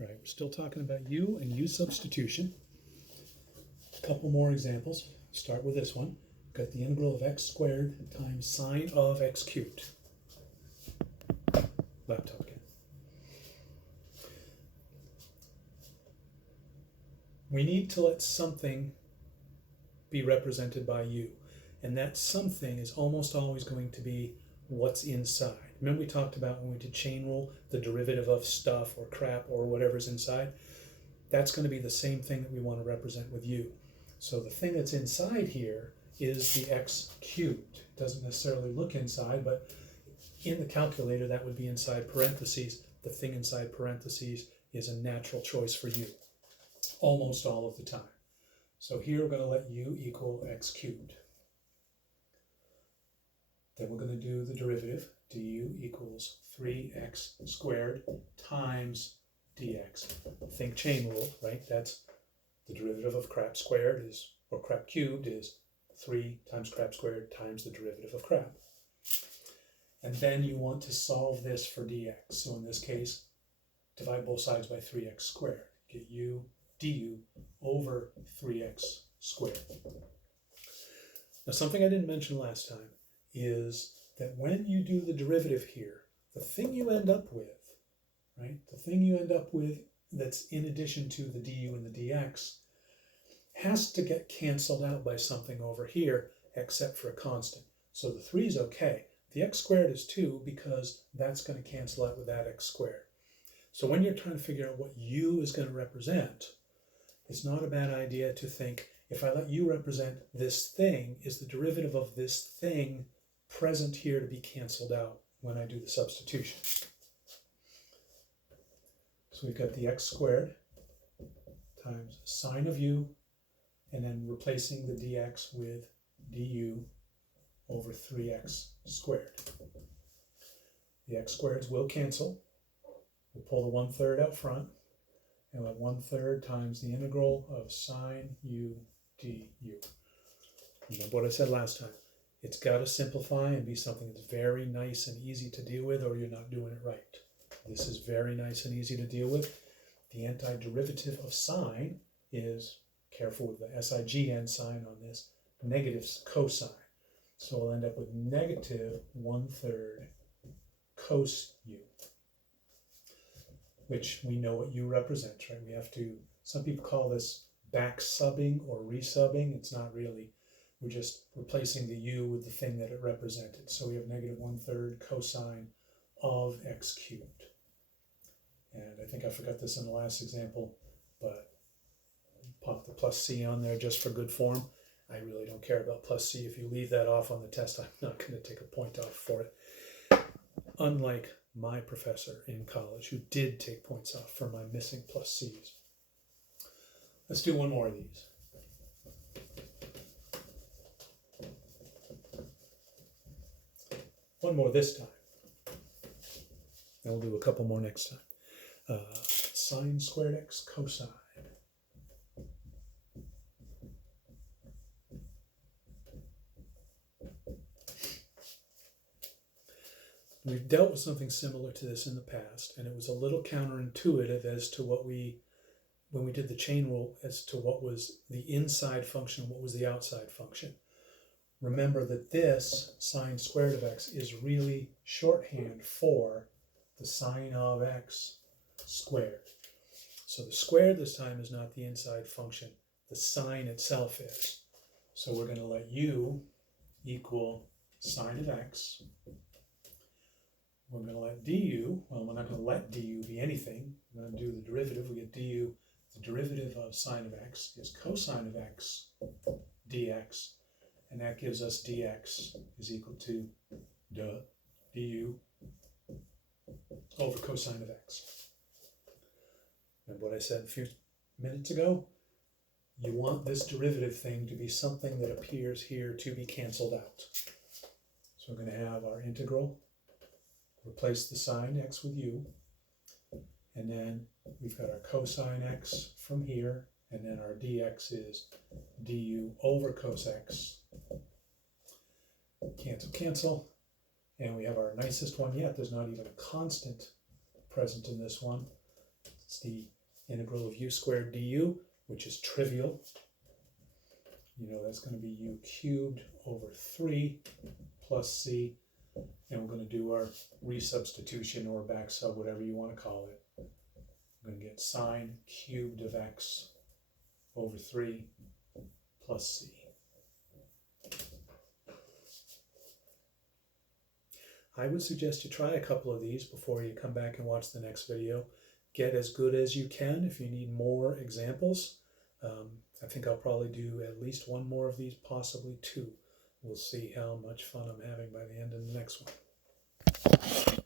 Right, we're still talking about u and u substitution. A couple more examples. Start with this one. Got the integral of x squared times sine of x cubed. Laptop again. We need to let something be represented by u, and that something is almost always going to be what's inside. Remember we talked about when we did chain rule, the derivative of stuff or crap or whatever's inside? That's going to be the same thing that we want to represent with u. So the thing that's inside here is the x cubed. It doesn't necessarily look inside, but in the calculator that would be inside parentheses. The thing inside parentheses is a natural choice for u, almost all of the time. So here we're going to let u equal x cubed. Then we're going to do the derivative. Du equals 3x squared times dx. Think chain rule, right? That's the derivative of crap squared is, or crap cubed is 3 times crap squared times the derivative of crap. And then you want to solve this for dx. So in this case, divide both sides by 3x squared. Get u du over 3x squared. Now something I didn't mention last time is that when you do the derivative here, the thing you end up with, right? The thing you end up with that's in addition to the du and the dx has to get canceled out by something over here except for a constant. So the 3 is okay. The x squared is 2 because that's going to cancel out with that x squared. So when you're trying to figure out what u is going to represent, it's not a bad idea to think, if I let u represent this thing, is the derivative of this thing present here to be canceled out when I do the substitution? So we've got the x squared times sine of u, and then replacing the dx with du over 3x squared. The x squareds will cancel. We'll pull the 1/3 out front, and we'll have 1/3 times the integral of sine u du. Remember what I said last time. It's got to simplify and be something that's very nice and easy to deal with, or you're not doing it right. This is very nice and easy to deal with. The antiderivative of sine is, careful with the SIGN sign on this, negative cosine. So we'll end up with negative 1/3 cos u, which we know what u represents, right? We have to, some people call this back subbing or resubbing. It's not really. We're just replacing the u with the thing that it represented. So we have negative 1/3 cosine of x cubed. And I think I forgot this in the last example, but pop the plus c on there just for good form. I really don't care about plus c. If you leave that off on the test, I'm not going to take a point off for it. Unlike my professor in college, who did take points off for my missing plus c's. Let's do one more of these. One more this time. And we'll do a couple more next time. Sine squared x cosine. We've dealt with something similar to this in the past, and it was a little counterintuitive as to what when we did the chain rule, as to what was the inside function, what was the outside function. Remember that this sine squared of x is really shorthand for the sine of x squared. So the squared this time is not the inside function. The sine itself is. So we're going to let u equal sine of x. We're going to let du, well, we're not going to let du be anything. We're going to do the derivative. We get du, the derivative of sine of x is cosine of x dx. And that gives us dx is equal to du over cosine of x. Remember what I said a few minutes ago? You want this derivative thing to be something that appears here to be canceled out. So we're going to have our integral, replace the sine x with u, and then we've got our cosine x from here, and then our dx is du over cos x. Cancel, cancel. And we have our nicest one yet. There's not even a constant present in this one. It's the integral of u squared du, which is trivial. You know that's going to be u cubed over 3 plus c. And we're going to do our resubstitution or back sub, whatever you want to call it. We're going to get sine cubed of x over 3 plus c. I would suggest you try a couple of these before you come back and watch the next video. Get as good as you can. If you need more examples, I think I'll probably do at least one more of these, possibly two. We'll see how much fun I'm having by the end of the next one.